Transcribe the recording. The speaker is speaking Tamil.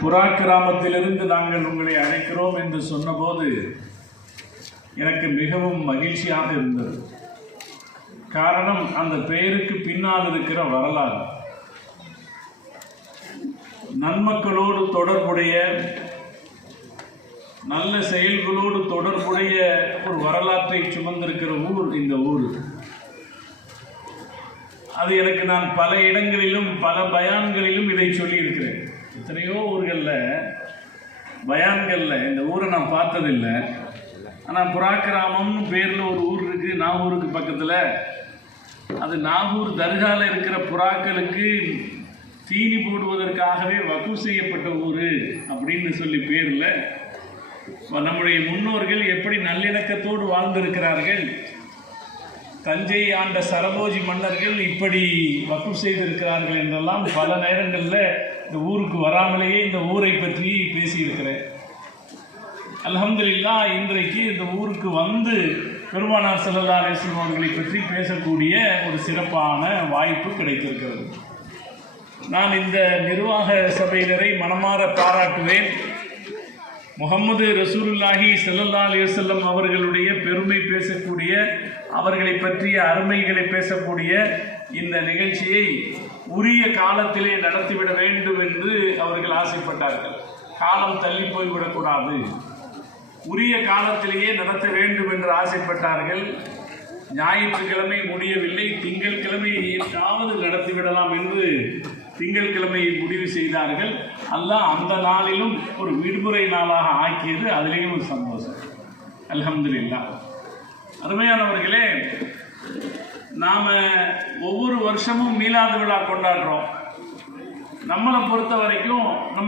புறா கிராமத்திலிருந்து நாங்கள் உங்களை அழைக்கிறோம் என்று சொன்னபோது எனக்கு மிகவும் மகிழ்ச்சியாக இருந்தது. காரணம், அந்த பெயருக்கு பின்னால் இருக்கிற வரலாறு. நன்மக்களோடு தொடர்புடைய, நல்ல செயல்களோடு தொடர்புடைய ஒரு வரலாற்றை சுமந்திருக்கிற ஊர் இந்த ஊர். அது எனக்கு நான் பல இடங்களிலும் பல பயான்களிலும் இதை சொல்லியிருக்கிறேன். எத்தனையோ ஊர்களில் பயான்களில் இந்த ஊரை நான் பார்த்ததில்லை. ஆனால் புறா கிராமம்னு பேரில் ஒரு ஊர் இருக்குது நாகூருக்கு பக்கத்தில். அது நாகூர் தர்காவில் இருக்கிற புறாக்களுக்கு தீனி போடுவதற்காகவே வகுப்பு செய்யப்பட்ட ஊர் அப்படின்னு சொல்லி பேரில் நம்முடைய முன்னோர்கள் எப்படி நல்லிணக்கத்தோடு வாழ்ந்திருக்கிறார்கள். தஞ்சை ஆண்ட சரபோஜி மன்னர்கள் இப்படி வகுப்பு செய்திருக்கிறார்கள் என்றெல்லாம் பல நேரங்களில் இந்த ஊருக்கு வராமலேயே இந்த ஊரை பற்றி பேசியிருக்கிறேன். அல்ஹம்துலில்லாஹ், இன்றைக்கு இந்த ஊருக்கு வந்து பெருமானார் ஸல்லல்லாஹு அலைஹி வஸல்லம் அவர்களை பற்றி பேசக்கூடிய ஒரு சிறப்பான வாய்ப்பு கிடைத்திருக்கிறது. நான் இந்த நிர்வாக சபையினரை மனமாற பாராட்டுவேன். முஹம்மது ரசூலுல்லாஹி ஸல்லல்லாஹு அலைஹி வஸல்லம் அவர்களுடைய பெருமை பேசக்கூடிய, அவர்களை பற்றிய அருமைகளை பேசக்கூடிய இந்த நிகழ்ச்சியை உரிய காலத்திலே நடத்திவிட வேண்டும் என்று அவர்கள் ஆசைப்பட்டார்கள். காலம் தள்ளி போய்விடக்கூடாது, உரிய காலத்திலேயே நடத்த வேண்டும் என்று ஆசைப்பட்டார்கள். ஞாயிற்றுக்கிழமை முடியவில்லை, திங்கட்கிழமை ஏற்றாவது நடத்திவிடலாம் என்று திங்கட்கிழமையை முடிவு செய்தார்கள். அல்லாஹ் அந்த நாளிலும் ஒரு விடுமுறை நாளாக ஆக்கியது, அதிலேயும் ஒரு சந்தோஷம். அல்ஹம்துலில்லாஹ். அருமையானவர்களே, நாம் ஒவ்வொரு வருஷமும் மீலாது விழா கொண்டாடுறோம். நம்மளை பொறுத்த வரைக்கும்